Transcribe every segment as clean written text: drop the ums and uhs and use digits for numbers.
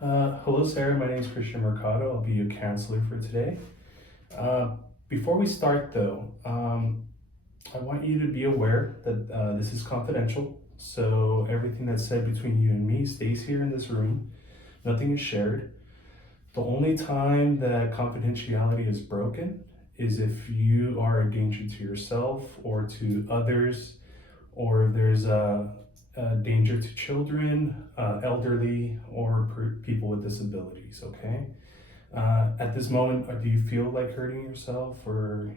Hello, Sarah. My name is Christian Mercado. I'll be your counselor for today. Before we start, though, I want you to be aware that this is confidential. So everything that's said between you and me stays here in this room. Nothing is shared. The only time that confidentiality is broken is if you are a danger to yourself or to others, or if there's a danger to children, elderly, or people with disabilities, okay? At this moment, do you feel like hurting yourself or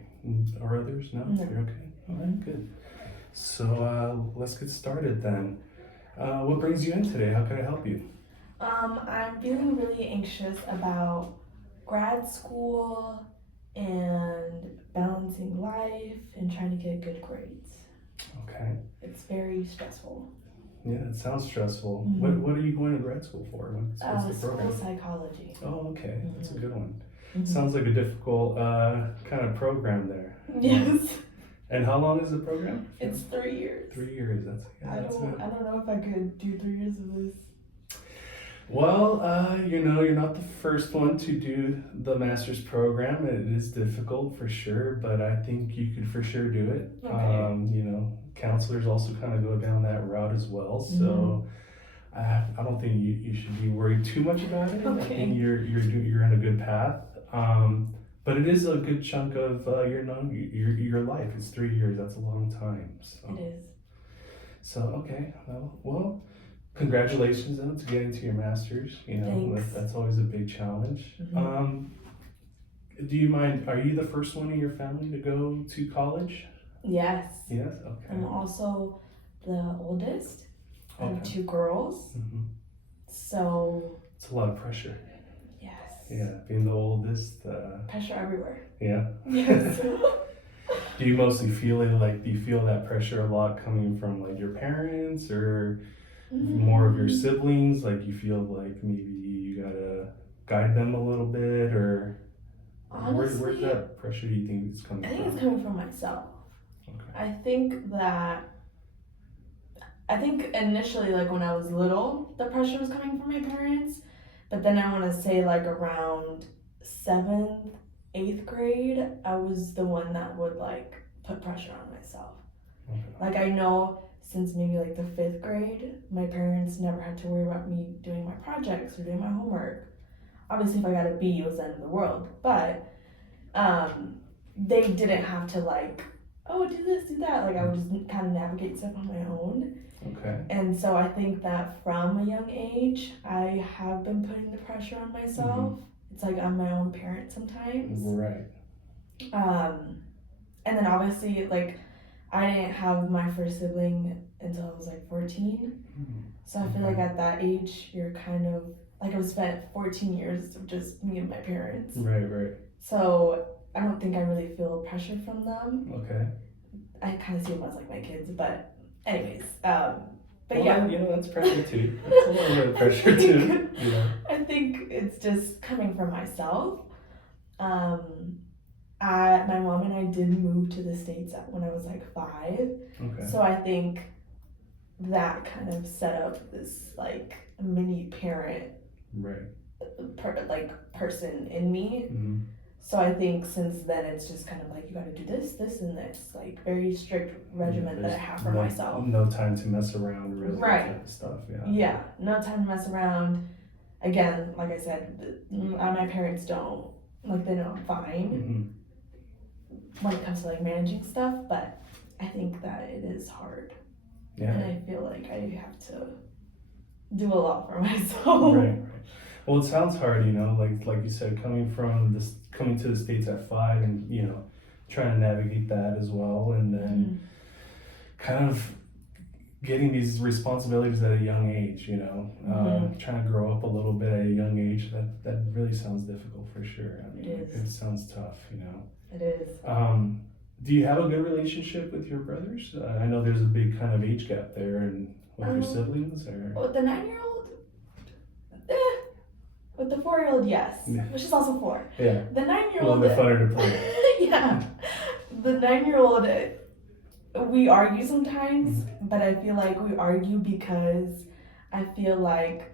others? No? No. You're okay? All right, good. So let's get started then. What brings you in today? How can I help you? I'm feeling really anxious about grad school and balancing life and trying to get good grades. Okay. It's very stressful. Yeah, it sounds stressful. Mhm. What are you going to grad school for? What's the School program? psychology. Oh, okay. That's a good one. Mhm. Sounds like a difficult kind of program there. Yes. And how long is the program? It's 3 years. 3 years. I don't know if I could do 3 years of this. Well, you're not the first one to do the master's program. It is difficult for sure, but I think you could for sure do it. Okay. Counselors also kind of go down that route as well. So I don't think you should be worried too much about it. I Okay. think you're in a good path. But it is a good chunk of your life. It's 3 years. That's a long time. So. It is. So okay, well, congratulations then to getting to your master's. Thanks. That's always a big challenge. Mhm. Do you mind? Are you the first one in your family to go to college? Yes. Yes. Okay. I'm also the oldest. I have Okay. 2 girls. Mhm. So, It's a lot of pressure. yes. Yeah, being the oldest. Pressure everywhere. Yeah. Yes. Do you mostly feel it do you feel that pressure a lot coming from like your parents or more of your siblings? Like you feel like maybe you gotta guide them a little bit, or Honestly, where's that pressure you think is coming I think from? it's coming from myself. Okay. I think initially, like when I was little, the pressure was coming from my parents. But then I want to say, like around 7th, 8th grade, I was the one that would like put pressure on myself. Okay. Like I know since maybe like the 5th grade, my parents never had to worry about me doing my projects or doing my homework. Obviously, if I got a B, it was the end of the world. But they didn't have to like, oh, do this, do that. Like I would just kind of navigate stuff on my own. Okay. And so I think that from a young age, I have been putting the pressure on myself. It's like I'm my own parent sometimes. Right. And then obviously, like, I didn't have my first sibling until I was like 14. So I feel like at that age, you're kind of like I've spent 14 years of just me and my parents. Right. So I don't think I really feel pressure from them. Okay. I kind of see them as like my kids, but anyways, but Well, yeah, that's pressure too. That's a little bit of pressure too. I think it's just coming from myself. My mom and I did move to the States when I was like 5. Okay. So I think that kind of set up this like mini parent person in me. Mm-hmm. So I think since then it's just kind of like you got to do this, this, and this, like very strict regimen that I have for myself. No time to mess around, really. Right. Type of stuff. Yeah. Yeah, no time to mess around. Again, like I said, my parents don't like they know I'm fine when it comes to like managing stuff, but I think that it is hard. Yeah. And I feel like I have to do a lot for myself. Right. Well, it sounds hard, like you said, coming to the States at 5 and, trying to navigate that as well. And then kind of getting these responsibilities at a young age, trying to grow up a little bit at a young age, that really sounds difficult for sure. I mean, It is. It sounds tough, It is. Do you have a good relationship with your brothers? I know there's a big kind of age gap there, and with your siblings, or? With the 9-year-old? With the 4-year-old, yes. Yeah. Which is also 4. Yeah. The 9-year-old. A little bit funner to play. Yeah. The 9-year-old, we argue sometimes, but I feel like we argue because I feel like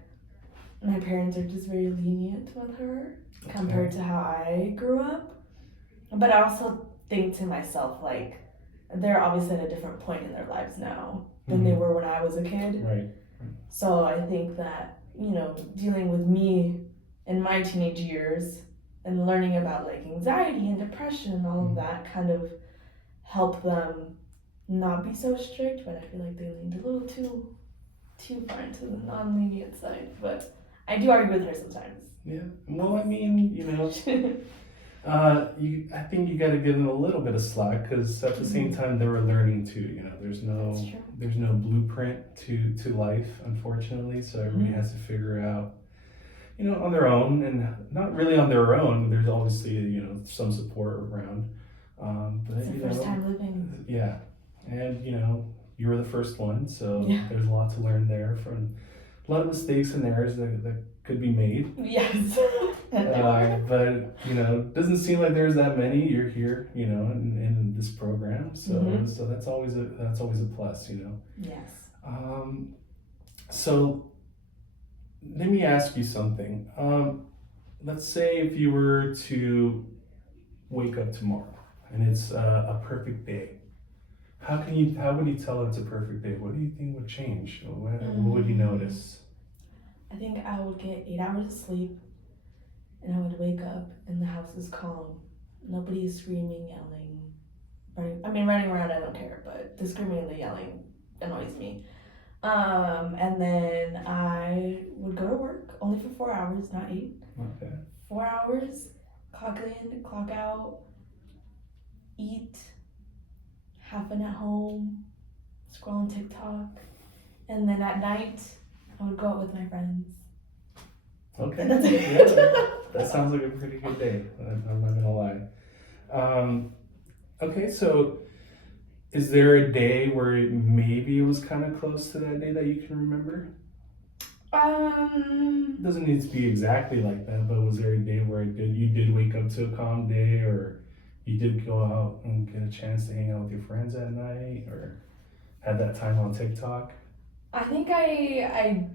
my parents are just very lenient with her compared to how I grew up. But I also think to myself, like, they're obviously at a different point in their lives now than they were when I was a kid. Right. So I think that, you know, dealing with me in my teenage years and learning about like anxiety and depression and all of that kind of helped them not be so strict, but I feel like they leaned a little too far into the non-lenient side. But I do argue with her sometimes. Yeah. Well, I mean, you know, I think you got to give them a little bit of slack because at the same time they were learning too. You know, there's no blueprint to life, unfortunately. So everybody has to figure out, you know, on their own, and not really on their own. There's obviously, you know, some support around. But It's the first time living. Yeah, and you know, you were the first one, so Yeah. there's a lot to learn there from a lot of mistakes and errors that could be made. Yes. But you know, doesn't seem like there's that many. You're here, you know, in this program, so so that's always a plus, you know. Yes. So let me ask you something. Let's say if you were to wake up tomorrow and it's a perfect day. How would you tell it's a perfect day? What do you think would change? What would you notice? I think I would get 8 hours of sleep and I would wake up and the house is calm. Nobody is screaming, yelling, running around, I don't care, but the screaming and the yelling annoys me. And then I would go to work only for 4 hours, not 8. Okay. 4 hours, clock in, clock out, eat, have fun at home, scroll on TikTok, and then at night I would go out with my friends. Okay. And that's it. Yeah, that sounds like a pretty good day. I'm not gonna lie. Okay, so is there a day where maybe it was kind of close to that day that you can remember? It doesn't need to be exactly like that, but was there a day where you did wake up to a calm day, or you did go out and get a chance to hang out with your friends at night, or had that time on TikTok? I think I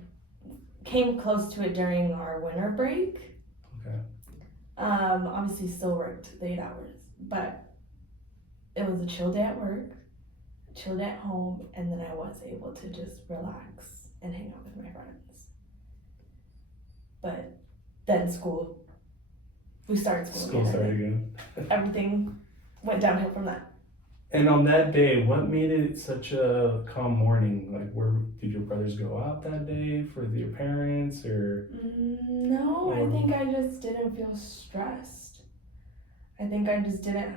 came close to it during our winter break. Okay. Obviously still worked the 8 hours, but it was a chill day at work, chill day at home, and then I was able to just relax and hang out with my friends. But then we started school School started again. Everything went downhill from that. And on that day, what made it such a calm morning? Like, where did your brothers go out that day with your parents, or? No, I think I just didn't feel stressed. I think I just didn't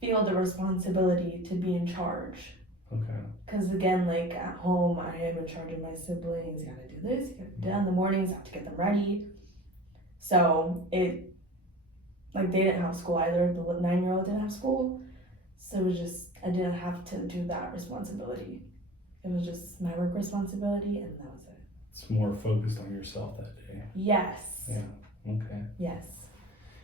feel the responsibility to be in charge. Okay. Because again, like at home, I am in charge of my siblings. You gotta do this, you gotta do that in the mornings, I have to get them ready. So they didn't have school either. The 9-year-old didn't have school. So it was just, I didn't have to do that responsibility. It was just my work responsibility, and that was it. It's more focused on yourself that day. Yes. Yeah. Okay. Yes.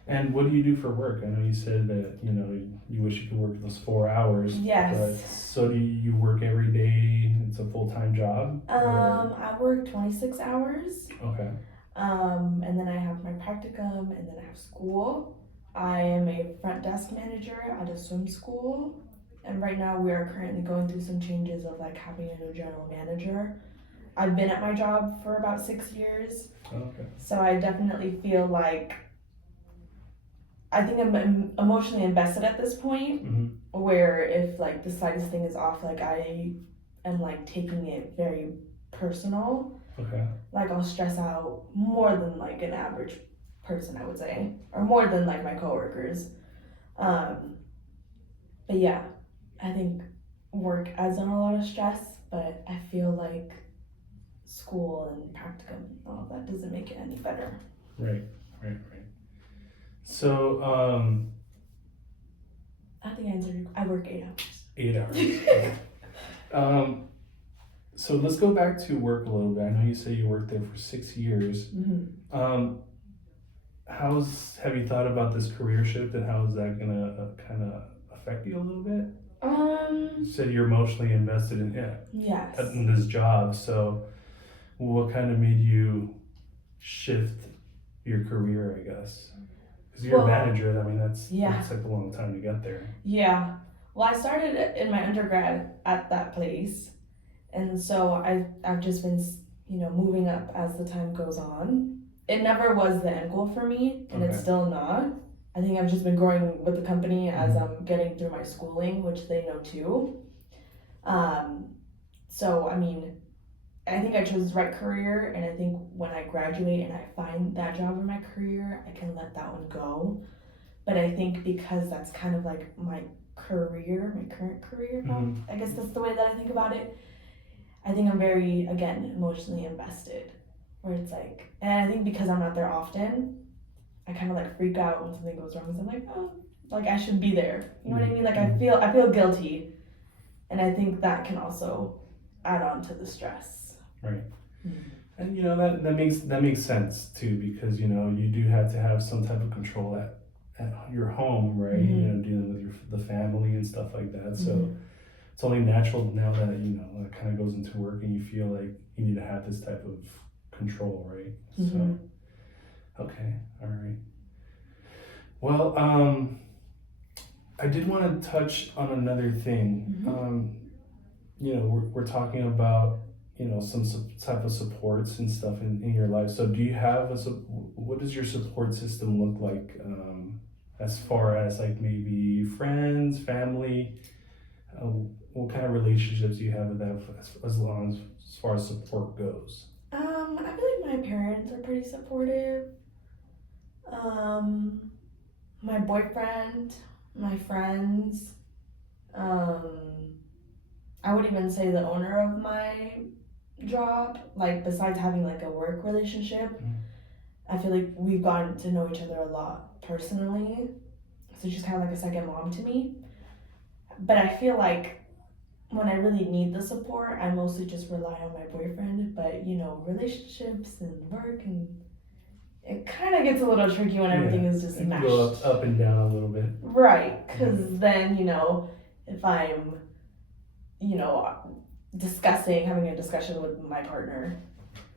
And what do you do for work? I know you said that, you know, you wish you could work those 4 hours. Yes. But so do you work every day? It's a full-time job? I work 26 hours. Okay. And then I have my practicum, and then I have school. I am a front desk manager at a swim school. And right now we are currently going through some changes of like having a new general manager. I've been at my job for about 6 years. Okay. So I definitely feel like I think I'm emotionally invested at this point, where if like the slightest thing is off, like I am like taking it very personal. Okay. Like I'll stress out more than like an average person, I would say, or more than like my coworkers. But yeah, I think work adds on a lot of stress, but I feel like school and practicum and all of that doesn't make it any better. Right. So, I think I answered. I work 8 hours. 8 hours. So let's go back to work a little bit. I know you say you worked there for 6 years. Have you thought about this career shift, and how is that gonna kind of affect you a little bit? You said you're emotionally invested in Yes. in this job. So, what kind of made you shift your career, I guess? Because you're a Well, manager, I mean, yeah. that's like a long time to get there. Yeah. Well, I started in my undergrad at that place, and so I've just been, moving up as the time goes on. It never was the end goal for me, and it's Okay. still not. I think I've just been growing with the company as Mhm. I'm getting through my schooling, which they know too. So I mean, I think I chose the right career, and I think when I graduate and I find that job in my career, I can let that one go. But I think because that's kind of like my career, my current career, Mhm. I guess that's the way that I think about it. I think I'm very, again, emotionally invested. Where it's like, and I think because I'm not there often, I kind of like freak out when something goes wrong. So I'm like, oh, like I should be there. You know what I mean? Like I feel guilty, and I think that can also add on to the stress. Right. Mm-hmm. And that makes sense too, because you do have to have some type of control at your home, right? Mm-hmm. Dealing with the family and stuff like that. So Mm-hmm. it's only natural now that it kind of goes into work and you feel like you need to have this type of control, right? Mm-hmm. So okay, all right. Well, I did want to touch on another thing. Mm-hmm. We're talking about some type of supports and stuff in your life. So do you have what does your support system look like, as far as like maybe friends, family? What kind of relationships do you have with them as far as support goes? I feel like my parents are pretty supportive. Um, my boyfriend, my friends. Um, I would even say the owner of my job. Like besides having like a work relationship, I feel like we've gotten to know each other a lot personally. So she's kind of like a second mom to me. But I feel like when I really need the support, I mostly just rely on my boyfriend. But relationships and work, and it kind of gets a little tricky when everything is just It can meshed. go up and down a little bit. Right, because then if I'm discussing, having a discussion with my partner,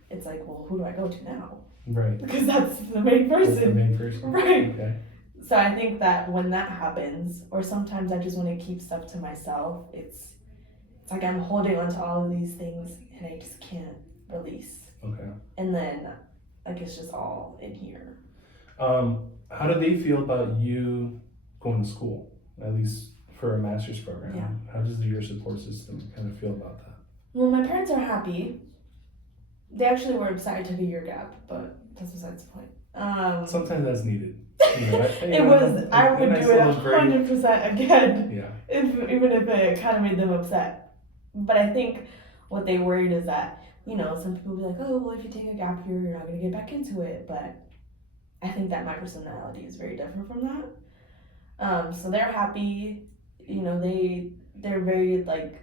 it's like, well, who do I go to now? Right. Because that's the main person. That's the main person. Right. Okay. So I think that when that happens, or sometimes I just want to keep stuff to myself, it's like I'm holding on to all of these things and I just can't release. Okay. And then like it's just all in here. How do they feel about you going to school, at least for a master's program? Yeah. How does your support system kind of feel about that? Well, my parents are happy. They actually were upset I took a year gap, but that's besides the point. Sometimes that's needed. It was. I would do it 100% again. Yeah. Even if it kind of made them upset. But I think what they worried is that some people be like, oh well, if you take a gap year, you're not gonna get back into it. But I think that my personality is very different from that. So they're happy. They're very like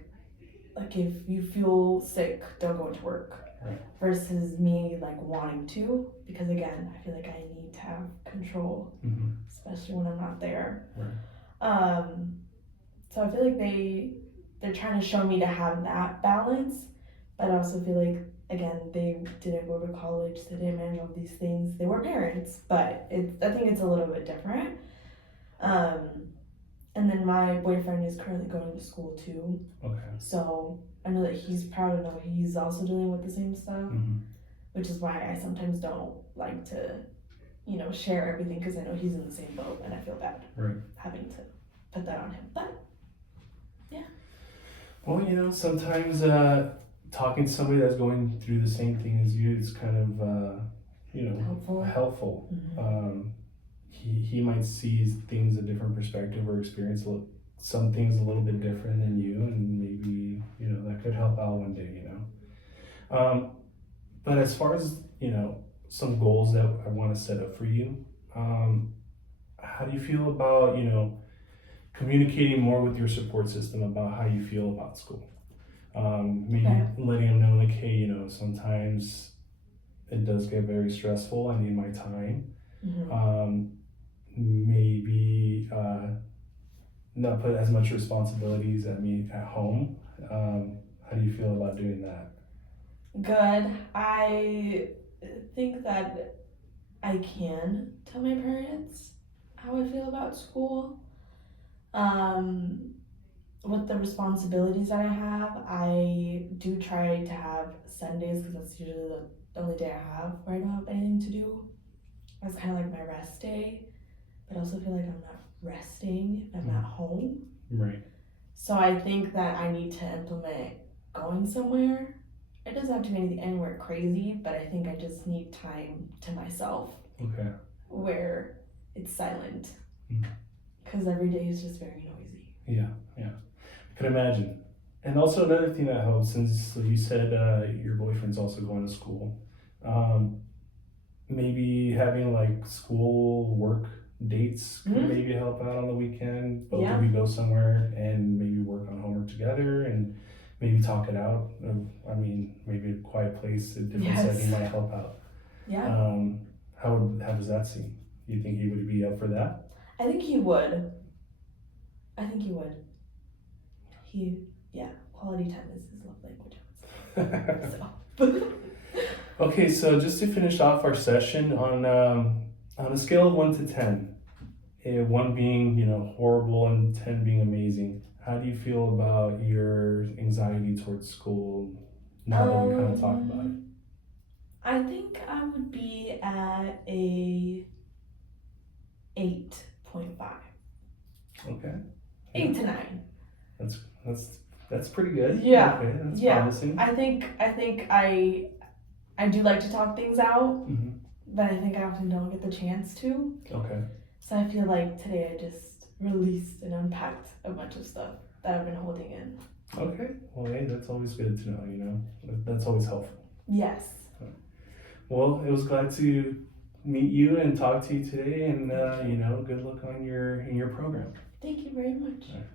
if you feel sick, don't go into work. Right. Versus me like wanting to, because again, I feel like I need to have control, Mm-hmm. especially when I'm not there. Right. So I feel like they're trying to show me to have that balance, but I also feel like again they didn't go to college, they didn't manage all these things. They were parents, but I think it's a little bit different. And then my boyfriend is currently going to school too. Okay. So I know that he's proud to know he's also dealing with the same stuff, Mm-hmm. which is why I sometimes don't like to, share everything because I know he's in the same boat and I feel bad having to put that on him. But yeah. Well, sometimes talking to somebody that's going through the same thing as you is kind of helpful. Mm-hmm. He might see things a different perspective or experience some things a little bit different than you, and maybe that could help out one day. But as far as some goals that I want to set up for you, how do you feel about communicating more with your support system about how you feel about school? Maybe letting them know like, hey, sometimes it does get very stressful. I need my time. Mm-hmm. Maybe not put as much responsibilities at me at home. How do you feel about doing that? Good. I think that I can tell my parents how I feel about school. With the responsibilities that I have, I do try to have Sundays because that's usually the only day I have where I don't have anything to do. That's kind of like my rest day, but I also feel like I'm not resting if I'm at home. Right. So I think that I need to implement going somewhere. It doesn't have to be anywhere crazy, but I think I just need time to myself Okay. where it's silent. Mm. Because every day is just very noisy. Yeah. I can imagine. And also another thing that helps, since you said your boyfriend's also going to school, maybe having like school work dates could maybe help out on the weekend. Both of you go somewhere and maybe work on homework together and maybe talk it out. I mean, maybe a quiet place, a different setting might help out. Yeah. How does that seem? Do you think he would be up for that? I think he would. Quality time is his love language. So. Okay, so just to finish off our session on a scale of 1 to 10, 1 being horrible and 10 being amazing, how do you feel about your anxiety towards school now that we kind of talked about it? I think I would be at a 8.5. Okay. 8 to 9. That's pretty good. Yeah. Okay, that's Yeah. promising. I think I do like to talk things out, but I think I often don't get the chance to. Okay. So I feel like today I just released and unpacked a bunch of stuff that I've been holding in. Okay. Well, hey, that's always good to know. That's always helpful. Yes. Well, it was glad to meet you and talk to you today, and good luck on in your program. Thank you very much. All right.